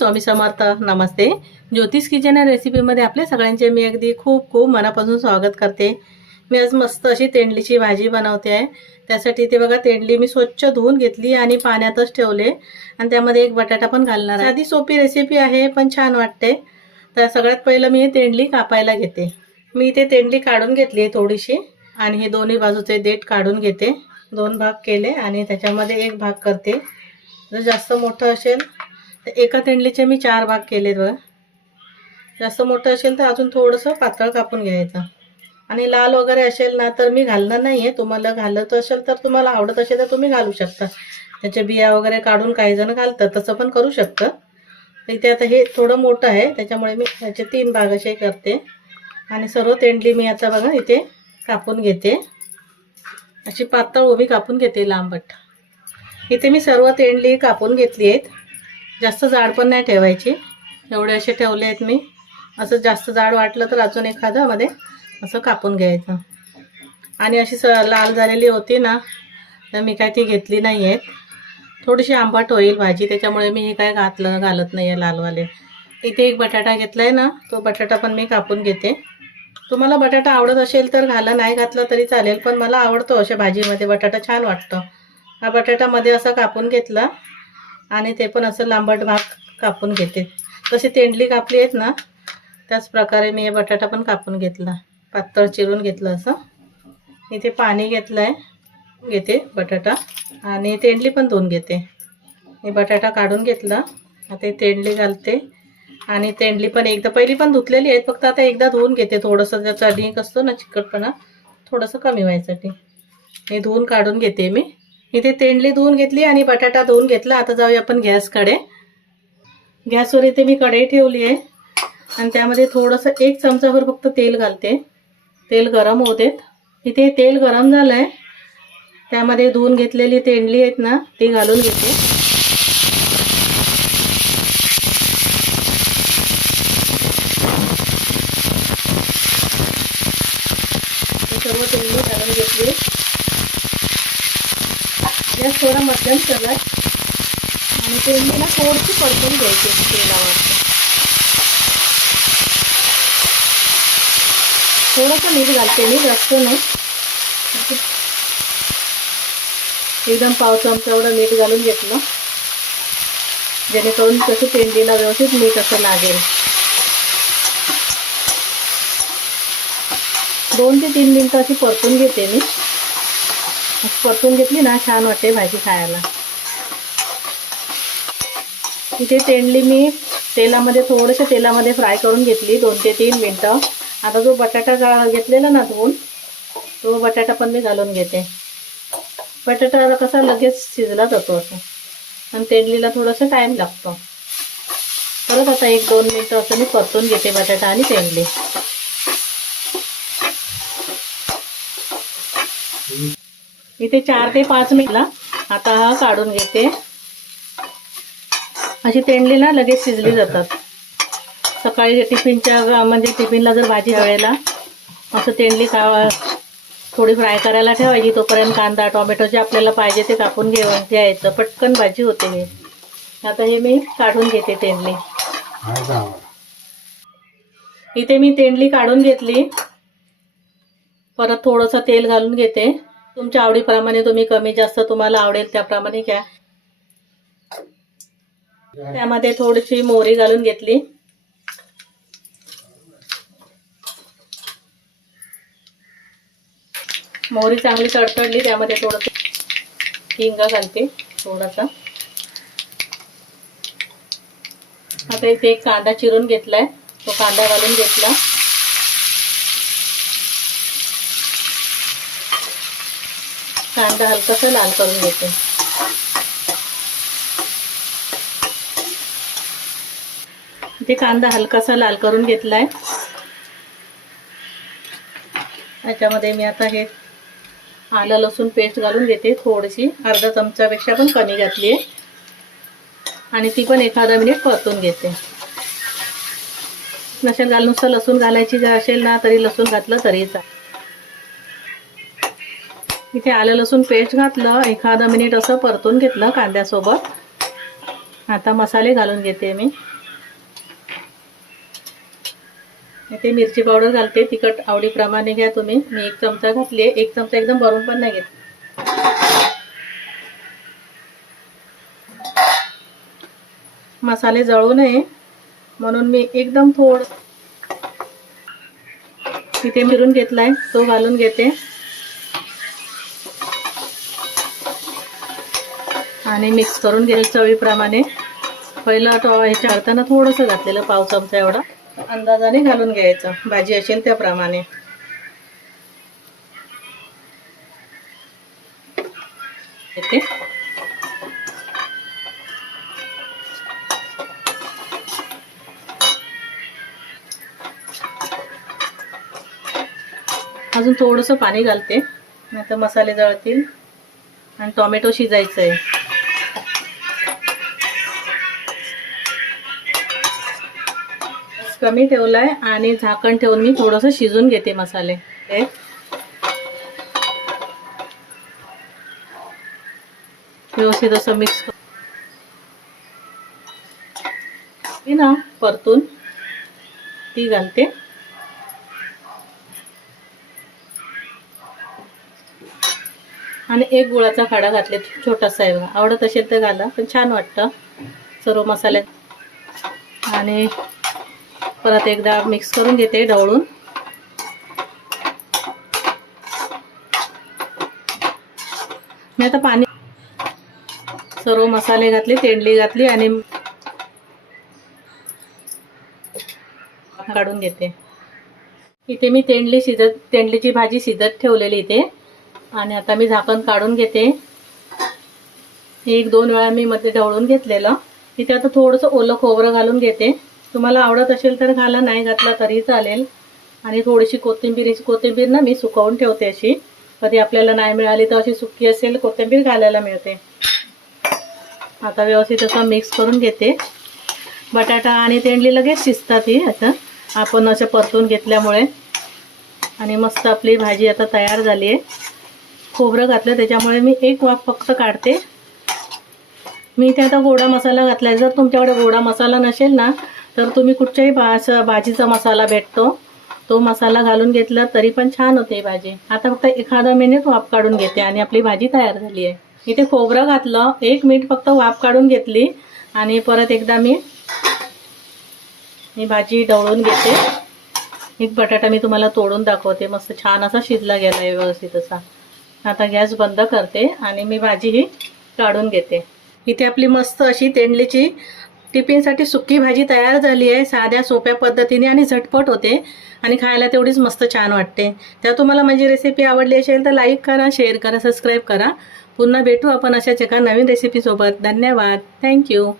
स्वामी समर्थ. नमस्ते. ज्योतिष किचन या रेसिपीमध्ये आपल्या सगळ्यांचे मी अगदी खूप खूप मनापासून स्वागत करते. मी आज मस्त अशी तेंडलीची भाजी बनवते आहे. त्यासाठी ते बघा, तेंडली मी स्वच्छ धुवून घेतली आणि पाण्यातच ठेवले आणि त्यामध्ये एक बटाटा पण घालणार आहे. साधी सोपी रेसिपी आहे पण छान वाटते. तर सगळ्यात पहिलं मी तेंडली कापायला घेते. मी इथे तेंडली काढून घेतली आहे थोडीशी आणि हे दोन्ही बाजूचे देठ काढून घेते. 2 भाग केले आणि त्याच्यामध्ये एक भाग करते. जर जास्त मोठं असेल तर एका तेंडलीचे मी 4 भाग केलेत बघा. जास्त मोठं असेल तर अजून थोडंसं पातळ कापून घ्यायचं. आणि लाल वगैरे असेल ना तर मी घालणार नाही आहे. तुम्हाला घालत असेल तर, तुम्हाला आवडत असेल तर तुम्ही घालू शकता. त्याचे बिया वगैरे काढून काही जण घालतात, तसं पण करू शकतं. इथे आता हे थोडं मोठं आहे त्याच्यामुळे मी त्याचे 3 भाग असे करते. आणि सर्व तेंडली मी आता बघा इथे कापून घेते. अशी पातळ उभी कापून घेते लांबट. इथे मी सर्व तेंडली कापून घेतली आहेत. जास्त जाड पण नाही ठेवायची, एवढे असे ठेवले आहेत मी. असं जास्त जाड वाटलं तर अजून एखादं मध्ये असं कापून घ्यायचं. आणि अशी लाल झालेली होती ना तर मी काय ती घेतली नाही आहेत. थोडीशी आंबट होईल भाजी, त्याच्यामुळे मी हे काय घालत नाही आहे लालवाले. इथे एक बटाटा घेतला आहे ना, तो बटाटा पण मी कापून घेते. तुम्हाला बटाटा आवडत असेल तर घाला, नाही घातला तरी चालेल, पण मला आवडतो अशा भाजीमध्ये बटाटा छान वाटतं. हा बटाटामध्ये असा कापून घेतला आणि ते पण असं लांबट भाग कापून घेते. तशी तेंडली कापली आहेत ना त्याच प्रकारे मी हे बटाटा पण कापून घेतला, पातळ चिरून घेतलं असं. इथे पाणी घेतलं आहे, घेते बटाटा आणि तेंडली पण धुवून घेते. मी बटाटा काढून घेतला, आता तेंडली घालते. आणि तेंडली पण एकदा पहिली पण धुतलेली आहेत, फक्त आता एकदा धुवून घेते. थोडंसं त्याचा डिंक असतो ना, चिकटपणा थोडंसं कमी व्हायसाठी हे धुवून काढून घेते मी. इथे तेंडली धुवून घेतली आणि बटाटा धुवून घेतला. आता जाऊया आपण गॅसकडे. गॅसवर इथे मी कढई ठेवली आहे आणि त्यामध्ये थोडंसं 1 चमचाभर फक्त तेल घालते. तेल गरम होऊ देत. इथे तेल गरम झालं आहे, त्यामध्ये धुवून घेतलेली तेंडली आहेत ना ती घालून घेते. सर्व तेंडली घालून घेतली. गॅस थोडा मध्यम केला आणि तेंडलीला थोडीशी परतून घ्यायची तेलावर. थोडंसं मीठ घालते मी, जास्त नाही. एकदम पाव चमचा एवढं मीठ घालून घेतलं, जेणेकरून कसं तेंडलीला व्यवस्थित मीठ असं लागेल. 2 ते 3 मिनिटं अशी परतून घेते मी. परतून घेतली ना छान वाटते भाजी खायला. इथे तेंडली मी थोडंसं तेलामध्ये फ्राय करून घेतली 2 ते 3 मिनिटं. आता जो बटाटा घेतलेला ना धुवून, तो बटाटा पण मी घालून घेते. बटाटा कसा लगेच शिजला जातो असं, आणि तेंडलीला थोडंसं टाईम लागतो. परत आता 1-2 मिनिटं असं मी परतून घेते बटाटा आणि तेंडली. इथे 4 ते 5 मिनिटला आता हा काढून घेते. अशी तेंडली ना लगेच शिजली जातात. सकाळी टिफिनला जर भाजी वेळेला असं तेंडली थोडी फ्राय करायला ठेवायची. तोपर्यंत कांदा टोमॅटो जे आपल्याला पाहिजे ते कापून घ्यायचं. पटकन भाजी होते हे. आता हे मी काढून घेते तेंडली. इथे मी तेंडली काढून घेतली. परत थोडंसं तेल घालून घेते. तुमच्या आवडीप्रमाणे तुम्ही कमी जास्त तुम्हाला आवडेल त्याप्रमाणे घ्या. त्यामध्ये थोडीशी मोहरी घालून घेतली. मोहरी चांगली तडतडली, त्यामध्ये थोडंसं हिंग घालते थोडासा. आता इथे एक कांदा चिरून घेतलाय, तो कांदा घालून घेतला. कांदा हलकासा लाल करून घेते. इथे कांदा हलकासा लाल करून घेतलाय. त्याच्यामध्ये मी आता हे आलं लसूण पेस्ट घालून घेते. थोडीशी अर्धा चमचापेक्षा पण कमी घातली आहे आणि ती पण 1 मिनिट परतून घेते. नसेल नुसतं लसूण घालायची जर असेल ना तरी लसूण घातलं तरी चालेल. इथे आलं लसूण पेस्ट घातलं, 1 मिनिट असं परतून घेतलं कांद्यासोबत. आता मसाले घालून घेते मी. इथे मिरची पावडर घालते, तिखट आवडीप्रमाणे घ्या तुम्ही. मी 1 चमचा घातली आहे, 1 चमचा एकदम भरून पण नाही घेत. मसाले जळू नये म्हणून मी एकदम थोडं इथे मिरून घेतलाय, तो घालून घेते आणि मिक्स करून घ्यायला चवीप्रमाणे. पहिलं हे चारताना थोडंसं घातलेलं, पाव चमचा एवढा अंदाजाने घालून घ्यायचं, भाजी असेल त्याप्रमाणे. इथे अजून थोडंसं पाणी घालते, नाहीतर मसाले जळतील. आणि टोमॅटो शिजायचं आहे. कमी ठेवलाय आणि झाकण ठेवून मी थोडंसं शिजून घेते मसाले. व्यवस्थित असं मिक्स ना परतून ती घालते. आणि 1 गुळाचा खडा घातले, छोटासा आहे बघा. आवडत असेल तर घाला, पण छान वाटतं सर्व मसाल्यात. आणि परत एकदा मिक्स करून घेते ढवळून. मी आता पाणी सर्व मसाले घातले, तेंडली घातली आणि काढून घेते. इथे मी तेंडलीची भाजी शिजत ठेवलेली इथे. आणि आता मी झाकण काढून घेते. 1-2 वेळा मी मध्ये ढवळून घेतलेलं. इथे आता थोडंसं ओलं खोबरं घालून घेते. तुम्हाला आवडत असेल तर घाला, नाही घातला तरी चालेल. आणि थोडीशी कोथिंबीर ना मी सुकवून ठेवते अशी. कधी आपल्याला नाही मिळाली तर अशी सुकी असेल कोथिंबीर घालायला मिळते. आता व्यवस्थित असं मिक्स करून घेते. बटाटा आणि तेंडली लगेच शिजतात ही असं आपण असं परतून घेतल्यामुळे. आणि मस्त आपली भाजी आता तयार झाली आहे. खोबरं घातलं त्याच्यामुळे मी 1 वाफ फक्त काढते. मी इथे आता गोडा मसाला घातला. जर तुमच्याकडे गोडा मसाला नसेल ना तर तुम्ही कुठच्याही भाजीचा मसाला भेटतो, तो मसाला घालून घेतला तरी पण छान होते भाजी. आता फक्त 1 मिनिट वाफ काढून घेते आणि आपली भाजी तयार झाली आहे. इथे खोबरं घातलं, 1 मिनिट फक्त वाफ काढून घेतली. आणि परत एकदा मी भाजी ढवळून घेते. 1 बटाटा मी तुम्हाला तोडून दाखवते, मस्त छान असा शिजला गेला आहे व्यवस्थित असा. आता गॅस बंद करते आणि मी भाजी ही काढून घेते. इथे आपली मस्त अशी तेंडलीची टिफिनसाठी सुकी भाजी तयार झाली आहे. साध्या सोप्या पद्धतीने आणि झटपट होते आणि खायला तेवढीच मस्त छान वाटते. तर तुम्हाला माझी रेसिपी आवडली असेल तर लाईक करा, शेअर करा, सबस्क्राईब करा. पुन्हा भेटू आपण अशाच एका नवीन रेसिपीसोबत. धन्यवाद. थँक्यू.